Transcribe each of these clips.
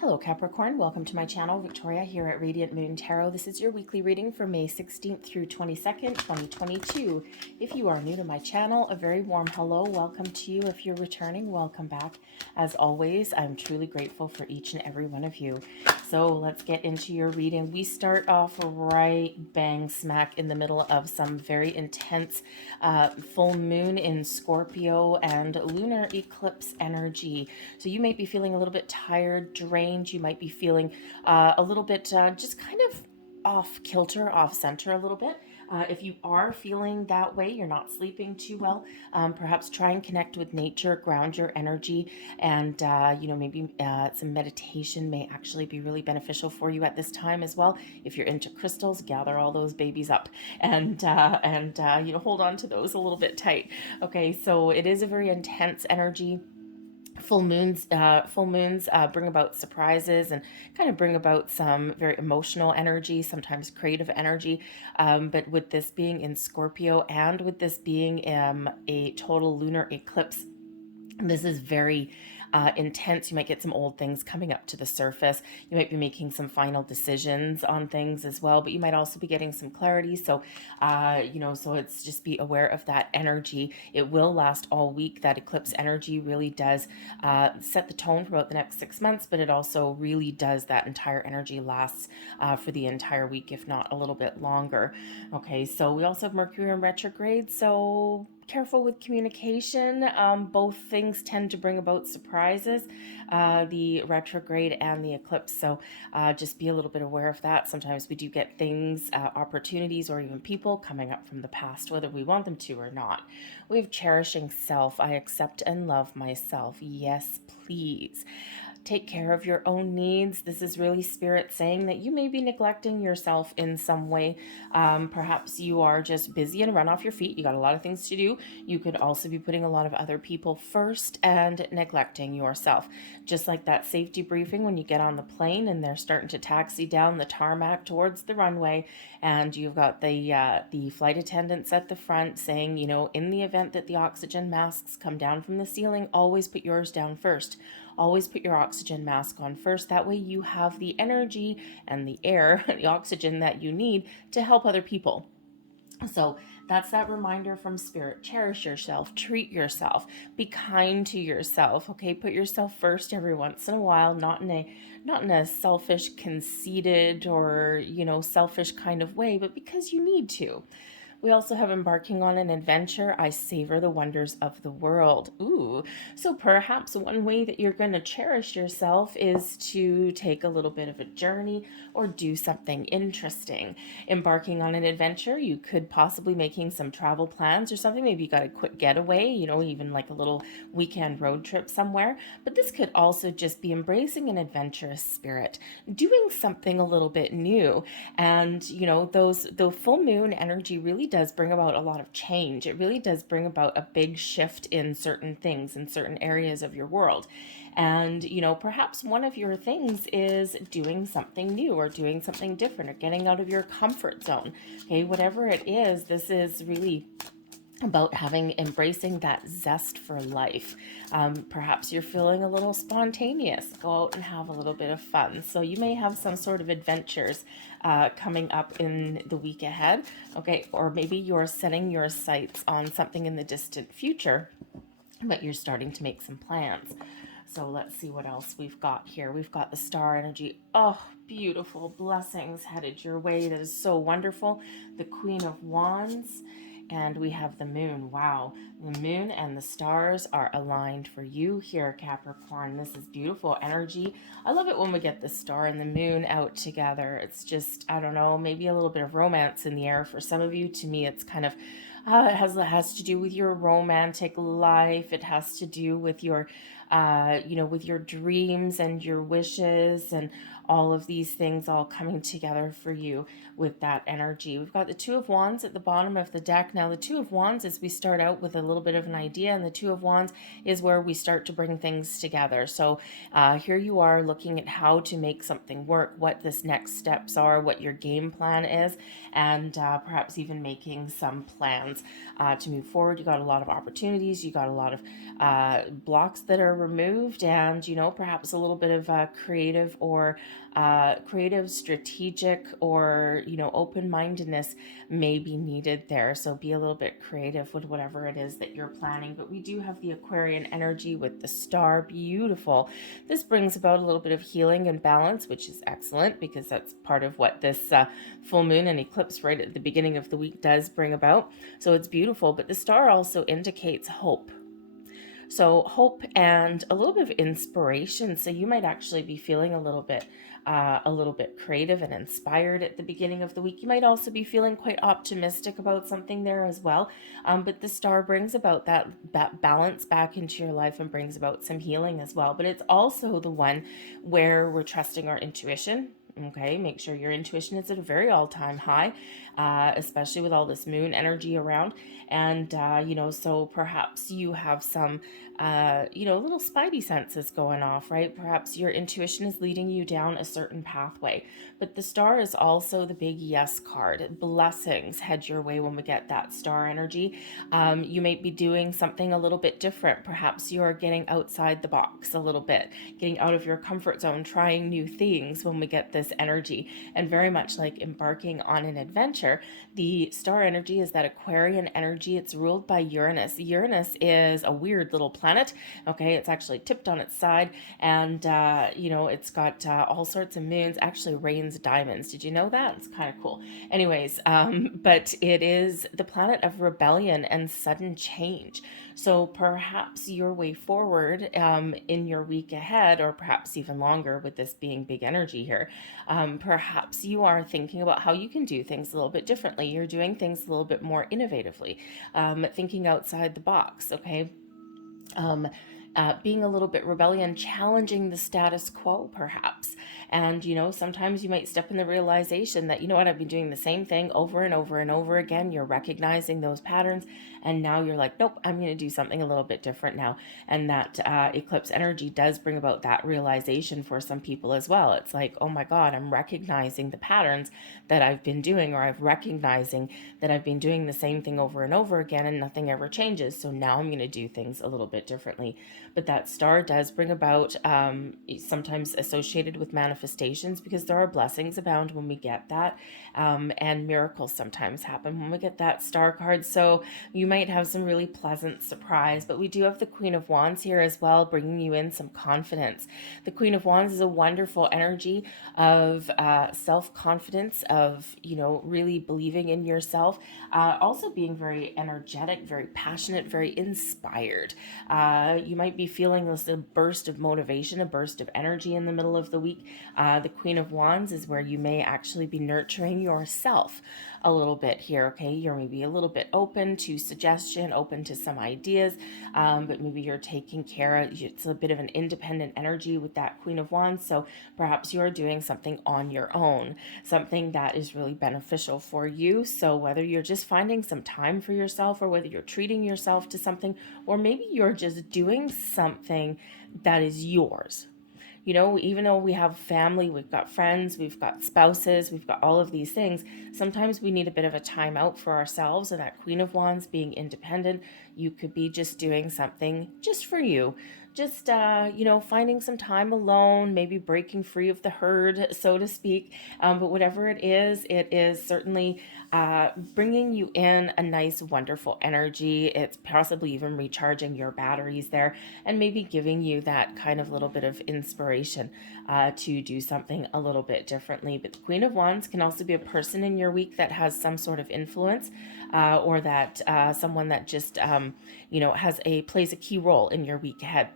Hello Capricorn, welcome to my channel. Victoria here at Radiant Moon Tarot. This is your weekly reading for May 16th through 22nd, 2022. If you are new to my channel, a very warm hello. Welcome to you. If you're returning, welcome back. As always, I'm truly grateful for each and every one of you. So let's get into your reading. We start off right bang smack in the middle of some very intense full moon in Scorpio and lunar eclipse energy. So you might be feeling a little bit tired, drained. You might be feeling a little bit just kind of off kilter, off center a little bit. If you are feeling that way, you're not sleeping too well, perhaps try and connect with nature, ground your energy, and maybe some meditation may actually be really beneficial for you at this time as well. If you're into crystals, gather all those babies up and hold on to those a little bit tight. Okay, so it is a very intense energy. Full moons bring about surprises and kind of bring about some very emotional energy, sometimes creative energy. But with this being in Scorpio and with this being a total lunar eclipse, this is very intense. You might get some old things coming up to the surface. You might be making some final decisions on things as well, but you might also be getting some clarity. So, so it's just be aware of that energy. It will last all week. That eclipse energy really does set the tone for about the next 6 months, but it also really does, that entire energy lasts for the entire week, if not a little bit longer. Okay, so we also have Mercury and Retrograde. So careful with communication. Both things tend to bring about surprises, the retrograde and the eclipse. So just be a little bit aware of that. Sometimes we do get things, opportunities, or even people coming up from the past, whether we want them to or not. We have cherishing self. I accept and love myself. Yes, please. Take care of your own needs. This is really spirit saying that you may be neglecting yourself in some way. Perhaps you are just busy and run off your feet. You got a lot of things to do. You could also be putting a lot of other people first and neglecting yourself. Just like that safety briefing when you get on the plane and they're starting to taxi down the tarmac towards the runway, and you've got the flight attendants at the front saying, in the event that the oxygen masks come down from the ceiling, always put yours down first. Always put your oxygen mask on first. That way you have the energy and the air, the oxygen that you need to help other people. So that's that reminder from Spirit. Cherish yourself, treat yourself, be kind to yourself. Okay, put yourself first every once in a while, not in a selfish, conceited, or selfish kind of way, but because you need to. We also have embarking on an adventure. I savor the wonders of the world. Ooh, so perhaps one way that you're going to cherish yourself is to take a little bit of a journey or do something interesting. Embarking on an adventure, you could possibly making some travel plans or something. Maybe you got a quick getaway, even like a little weekend road trip somewhere. But this could also just be embracing an adventurous spirit, doing something a little bit new. And, the full moon energy really does bring about a lot of change. It really does bring about a big shift in certain things, in certain areas of your world. And, perhaps one of your things is doing something new or doing something different or getting out of your comfort zone. Okay, whatever it is, this is really about embracing that zest for life. Perhaps you're feeling a little spontaneous. Go out and have a little bit of fun. So you may have some sort of adventures coming up in the week ahead. Okay, or maybe you're setting your sights on something in the distant future, but you're starting to make some plans. So let's see what else we've got here. We've got the star energy. Oh, beautiful blessings headed your way. That is so wonderful. The Queen of Wands. And we have the moon. Wow. The moon and the stars are aligned for you here, Capricorn. This is beautiful energy. I love it when we get the star and the moon out together. It's just, I don't know, maybe a little bit of romance in the air for some of you. To me, it's kind of, it has to do with your romantic life. It has to do with your, with your dreams and your wishes and all of these things all coming together for you with that energy. We've got the Two of Wands at the bottom of the deck. Now, the Two of Wands is we start out with a little bit of an idea, and the Two of Wands is where we start to bring things together. So here you are looking at how to make something work, what this next steps are, what your game plan is, and perhaps even making some plans to move forward. You got a lot of opportunities. You got a lot of blocks that are removed, and perhaps a little bit of creative or creative, strategic, or open-mindedness may be needed there. So be a little bit creative with whatever it is that you're planning. But we do have the Aquarian energy with the star. Beautiful. This brings about a little bit of healing and balance, which is excellent because that's part of what this full moon and eclipse right at the beginning of the week does bring about. So it's beautiful. But the star also indicates hope. So hope and a little bit of inspiration. So you might actually be feeling a little bit creative and inspired at the beginning of the week. You might also be feeling quite optimistic about something there as well. But the star brings about that balance back into your life and brings about some healing as well. But it's also the one where we're trusting our intuition. Okay, make sure your intuition is at a very all-time high, especially with all this moon energy around. And, so perhaps you have some, little spidey senses going off, right? Perhaps your intuition is leading you down a certain pathway. But the star is also the big yes card. Blessings head your way when we get that star energy. You might be doing something a little bit different. Perhaps you're getting outside the box a little bit, getting out of your comfort zone, trying new things when we get this energy. And very much like embarking on an adventure, the star energy is that Aquarian energy. It's ruled by Uranus. Uranus is a weird little planet. Okay, it's actually tipped on its side, and it's got all sorts of moons. Actually, rains diamonds. Did you know that? It's kind of cool. Anyways, but it is the planet of rebellion and sudden change. So perhaps your way forward in your week ahead, or perhaps even longer, with this being big energy here, perhaps you are thinking about how you can do things a little bit differently. You're doing things a little bit more innovatively, thinking outside the box, okay? Being a little bit rebellion, challenging the status quo, perhaps. And, sometimes you might step in the realization that, I've been doing the same thing over and over and over again. You're recognizing those patterns. And now you're like, nope, I'm going to do something a little bit different now. And that eclipse energy does bring about that realization for some people as well. It's like, oh my God, I'm recognizing the patterns that I've been doing, or I'm recognizing that I've been doing the same thing over and over again and nothing ever changes. So now I'm going to do things a little bit differently. But that star does bring about sometimes associated with manifestations, because there are blessings abound when we get that. And miracles sometimes happen when we get that star card. So you might have some really pleasant surprise. But we do have the Queen of Wands here as well, bringing you in some confidence. The Queen of Wands is a wonderful energy of self-confidence, of, really believing in yourself. Also being very energetic, very passionate, very inspired. You might be feeling this a burst of motivation, a burst of energy in the middle of the week. The Queen of Wands is where you may actually be nurturing yourself a little bit here, okay? You're maybe a little bit open to suggestion, open to some ideas, but maybe you're taking care of, it's a bit of an independent energy with that Queen of Wands, so perhaps you're doing something on your own, something that is really beneficial for you. So whether you're just finding some time for yourself, or whether you're treating yourself to something, or maybe you're just doing something that is yours. Even though we have family, we've got friends, we've got spouses, we've got all of these things, sometimes we need a bit of a time out for ourselves. And that Queen of Wands being independent, you could be just doing something just for you. Just, finding some time alone, maybe breaking free of the herd, so to speak. But whatever it is certainly bringing you in a nice, wonderful energy. It's possibly even recharging your batteries there, and maybe giving you that kind of little bit of inspiration to do something a little bit differently. But the Queen of Wands can also be a person in your week that has some sort of influence, or that someone that just, plays a key role in your week ahead.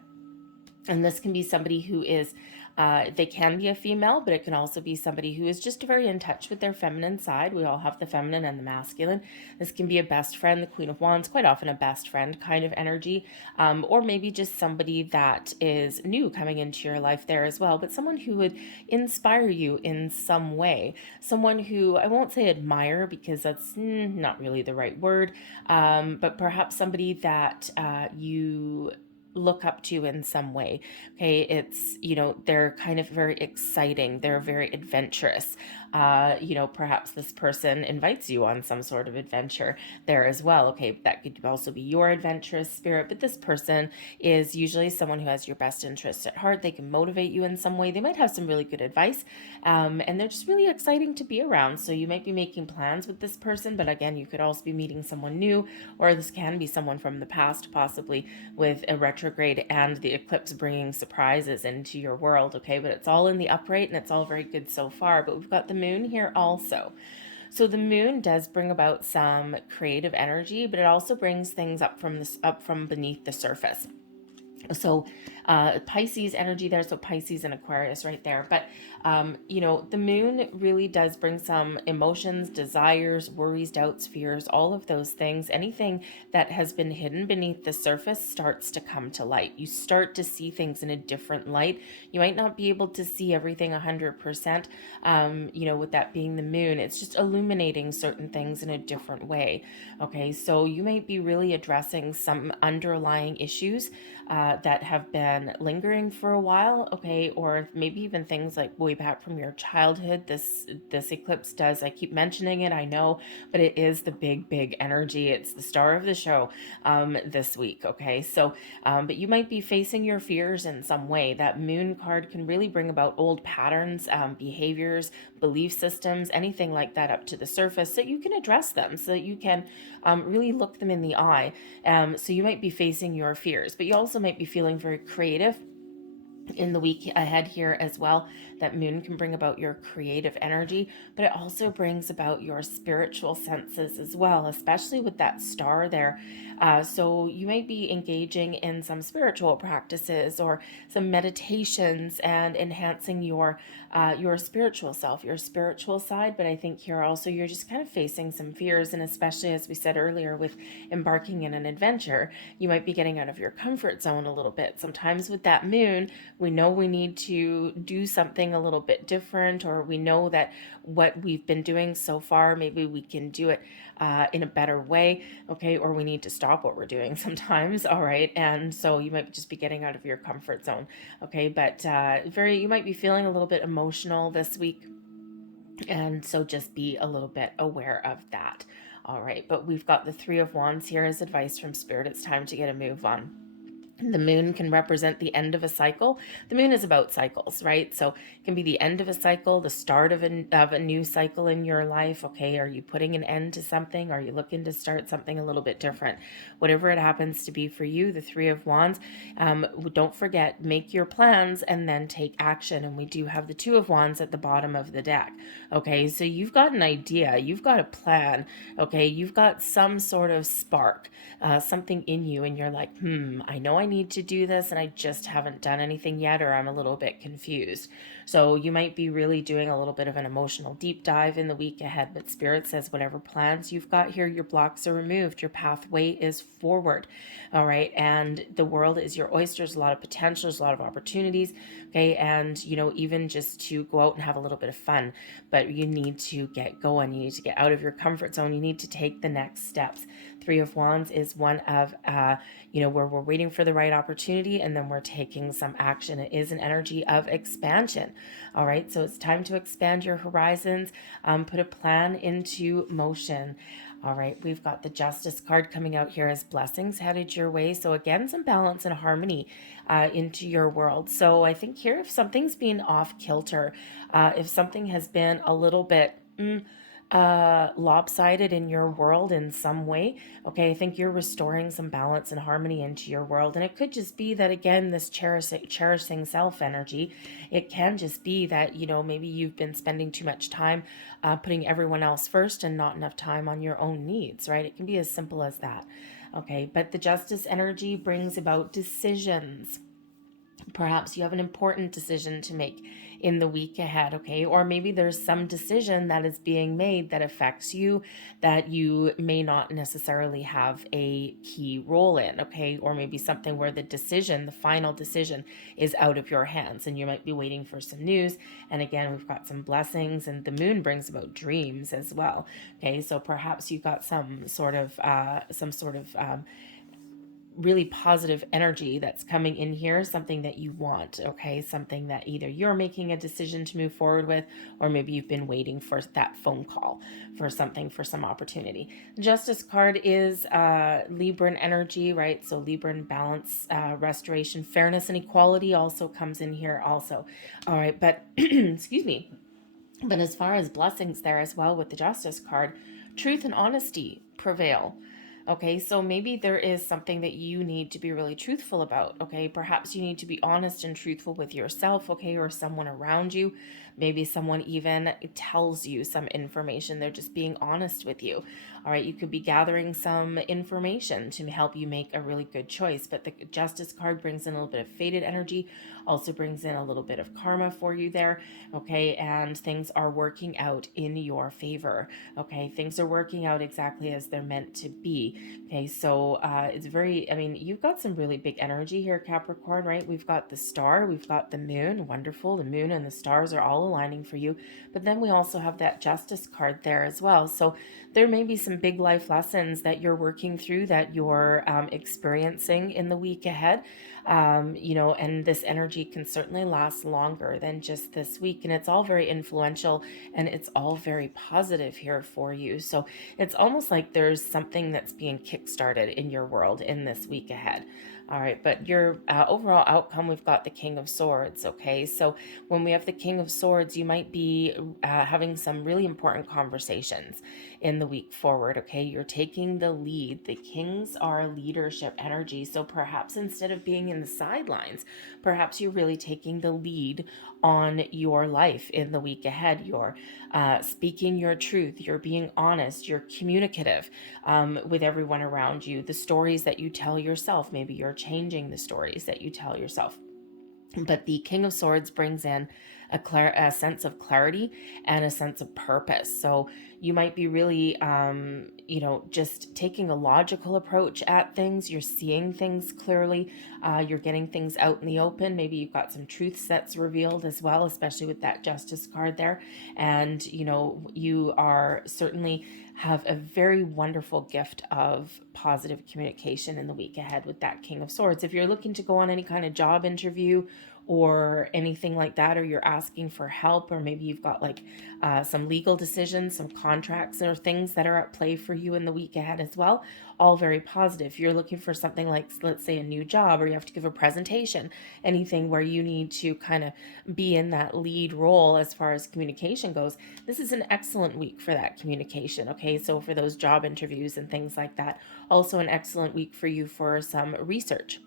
And this can be somebody who is, they can be a female, but it can also be somebody who is just very in touch with their feminine side. We all have the feminine and the masculine. This can be a best friend, the Queen of Wands, quite often a best friend kind of energy, or maybe just somebody that is new coming into your life there as well, but someone who would inspire you in some way. Someone who, I won't say admire, because that's not really the right word, but perhaps somebody that you look up to in some way. Okay, it's, they're kind of very exciting, they're very adventurous, Perhaps this person invites you on some sort of adventure there as well. Okay, that could also be your adventurous spirit, but this person is usually someone who has your best interests at heart. They can motivate you in some way. They might have some really good advice, and they're just really exciting to be around. So you might be making plans with this person, but again, you could also be meeting someone new, or this can be someone from the past, possibly with a retrograde and the eclipse bringing surprises into your world. Okay, but it's all in the upright and it's all very good so far. But we've got the moon here also. So the moon does bring about some creative energy, but it also brings things up from beneath the surface. So Pisces energy there, so Pisces and Aquarius right there. But the moon really does bring some emotions, desires, worries, doubts, fears, all of those things. Anything that has been hidden beneath the surface starts to come to light. You start to see things in a different light. You might not be able to see everything 100%, with that being the moon. It's just illuminating certain things in a different way. Okay, so you might be really addressing some underlying issues that have been lingering for a while, okay, or maybe even things like way back from your childhood. This eclipse does, I keep mentioning it, I know, but it is the big energy. It's the star of the show this week, okay? So, but you might be facing your fears in some way. That moon card can really bring about old patterns, behaviors, belief systems, anything like that up to the surface, so you can address them, so that you can really look them in the eye. So you might be facing your fears, but you also might be feeling very creative in the week ahead here as well. That moon can bring about your creative energy, but it also brings about your spiritual senses as well, especially with that star there. So you might be engaging in some spiritual practices or some meditations and enhancing your spiritual self, your spiritual side. But I think here also you're just kind of facing some fears, and especially as we said earlier, with embarking in an adventure, you might be getting out of your comfort zone a little bit. Sometimes with that moon, we know we need to do something a little bit different, or we know that what we've been doing so far, maybe we can do it in a better way, okay, or we need to stop what we're doing sometimes, all right, and so you might just be getting out of your comfort zone, okay, but you might be feeling a little bit emotional this week, and so just be a little bit aware of that. All right, but we've got the Three of Wands here as advice from Spirit. It's time to get a move on. The moon can represent the end of a cycle. The moon is about cycles, right? So it can be the end of a cycle, the start of a new cycle in your life. Okay, are you putting an end to something? Are you looking to start something a little bit different? Whatever it happens to be for you, the Three of Wands, don't forget, make your plans and then take action. And we do have the Two of Wands at the bottom of the deck. Okay, so you've got an idea, you've got a plan, okay, you've got some sort of spark, something in you, and you're like, I know I need to do this and I just haven't done anything yet, or I'm a little bit confused. So you might be really doing a little bit of an emotional deep dive in the week ahead, but Spirit says whatever plans you've got here, your blocks are removed, your pathway is forward. All right, and the world is your oyster. There's a lot of potential, there's a lot of opportunities, okay, and even just to go out and have a little bit of fun, but you need to get going, you need to get out of your comfort zone, you need to take the next steps. Three of Wands is one of where we're waiting for the right opportunity and then we're taking some action. It is an energy of expansion. All right, so it's time to expand your horizons, put a plan into motion. All right, we've got the Justice card coming out here as blessings headed your way. So again, some balance and harmony into your world. So I think here, if something's been off kilter, if something has been a little bit lopsided in your world in some way, okay, I think you're restoring some balance and harmony into your world. And it could just be that, again, this cherishing self energy, it can just be that, maybe you've been spending too much time putting everyone else first and not enough time on your own needs, right? It can be as simple as that. Okay, but the Justice energy brings about decisions. Perhaps you have an important decision to make in the week ahead, okay? Or maybe there's some decision that is being made that affects you that you may not necessarily have a key role in, okay? Or maybe something where the final decision is out of your hands and you might be waiting for some news. And again, we've got some blessings, and the moon brings about dreams as well, okay? So perhaps you got some sort of really positive energy that's coming in here, something that you want, okay? Something that either you're making a decision to move forward with, or maybe you've been waiting for that phone call for something, for some opportunity. The Justice card is Libran energy, right? So Libran balance, restoration, fairness, and equality also comes in here also. All right, but excuse me. But as far as blessings there as well with the Justice card, truth and honesty prevail. Okay, so maybe there is something that you need to be really truthful about. Okay, perhaps you need to be honest and truthful with yourself, okay, or someone around you. Maybe someone even tells you some information. They're just being honest with you. All right, you could be gathering some information to help you make a really good choice. But the Justice card brings in a little bit of faded energy, also brings in a little bit of karma for you there. Okay, and things are working out in your favor. Okay, things are working out exactly as they're meant to be. Okay, so it's very, I mean, you've got some really big energy here, Capricorn, right? We've got the star, we've got the moon, wonderful. The moon and the stars are all aligning for you. But then we also have that Justice card there as well. So there may be some big life lessons that you're working through, that you're experiencing in the week ahead. And this energy can certainly last longer than just this week. And it's all very influential and it's all very positive here for you. So it's almost like there's something that's being kickstarted in your world in this week ahead. All right, but your overall outcome, we've got the King of Swords, okay? So when we have the King of Swords, you might be having some really important conversations in the week forward, okay? You're taking the lead. The Kings are leadership energy, so perhaps instead of being in the sidelines, perhaps you're really taking the lead on your life in the week ahead. You're speaking your truth, you're being honest, you're communicative with everyone around you. The stories that you tell yourself, maybe you're changing the stories that you tell yourself. But the King of Swords brings in a sense of clarity and a sense of purpose. So you might be really, just taking a logical approach at things. You're seeing things clearly. You're getting things out in the open. Maybe you've got some truths that's revealed as well, especially with that Justice card there. And, you are certainly have a very wonderful gift of positive communication in the week ahead with that King of Swords. If you're looking to go on any kind of job interview or anything like that, or you're asking for help, or maybe you've got like some legal decisions, some contracts or things that are at play for you in the week ahead as well, all very positive. If you're looking for something like, let's say, a new job, or you have to give a presentation, anything where you need to kind of be in that lead role as far as communication goes, this is an excellent week for that communication. Okay, so for those job interviews and things like that, also an excellent week for you for some research.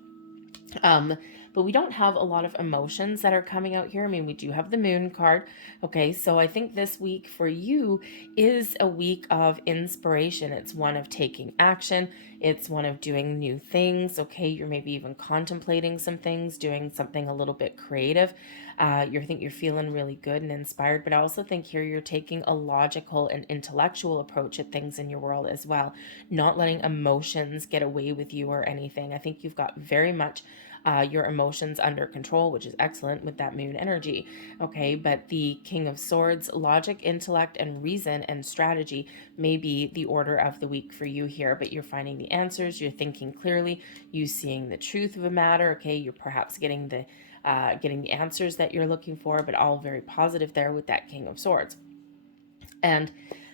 Um, but we don't have a lot of emotions that are coming out here. I mean, we do have the moon card. Okay, so I think this week for you is a week of inspiration. It's one of taking action. It's one of doing new things. Okay, you're maybe even contemplating some things, doing something a little bit creative. You're feeling really good and inspired, but I also think here you're taking a logical and intellectual approach at things in your world as well, not letting emotions get away with you or anything. I think you've got very much your emotions under control, which is excellent with that moon energy. Okay, but the King of Swords, logic, intellect, and reason and strategy may be the order of the week for you here, but you're finding the answers, you're thinking clearly, you seeing the truth of a matter. Okay, you're perhaps getting the answers that you're looking for, but all very positive there with that King of Swords. And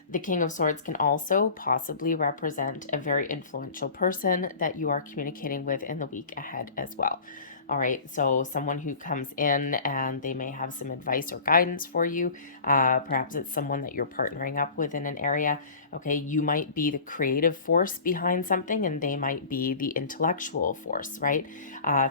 the King of Swords can also possibly represent a very influential person that you are communicating with in the week ahead as well. All right, so someone who comes in and they may have some advice or guidance for you. Perhaps it's someone that you're partnering up with in an area. Okay, you might be the creative force behind something and they might be the intellectual force, right?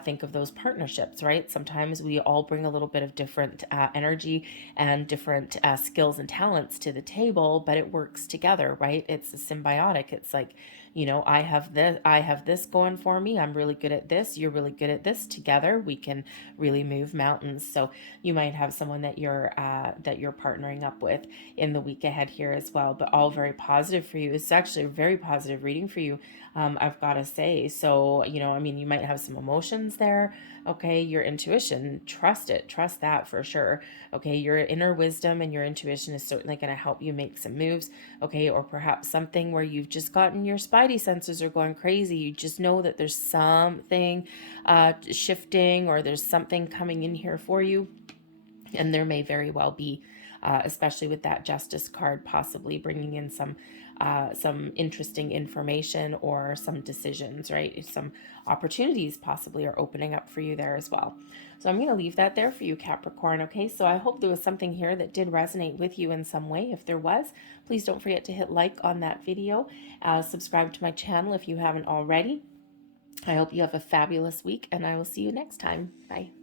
Think of those partnerships, right? Sometimes we all bring a little bit of different energy and different skills and talents to the table, but it works together, right? It's a symbiotic. It's like, I have this going for me. I'm really good at this. You're really good at this. Together, we can really move mountains. So you might have someone that you're partnering up with in the week ahead here as well. But all very positive for you. It's actually a very positive reading for you. I've got to say. So you might have some emotions there. Okay, your intuition, trust it, trust that for sure. Okay, your inner wisdom and your intuition is certainly going to help you make some moves. Okay, or perhaps something where you've just gotten your spine spidey senses are going crazy. You just know that there's something shifting, or there's something coming in here for you. And there may very well be, especially with that Justice card, possibly bringing in some interesting information or some decisions, right? Some opportunities possibly are opening up for you there as well. So I'm going to leave that there for you, Capricorn. Okay, so I hope there was something here that did resonate with you in some way. If there was, please don't forget to hit like on that video. Subscribe to my channel if you haven't already. I hope you have a fabulous week, and I will see you next time. Bye.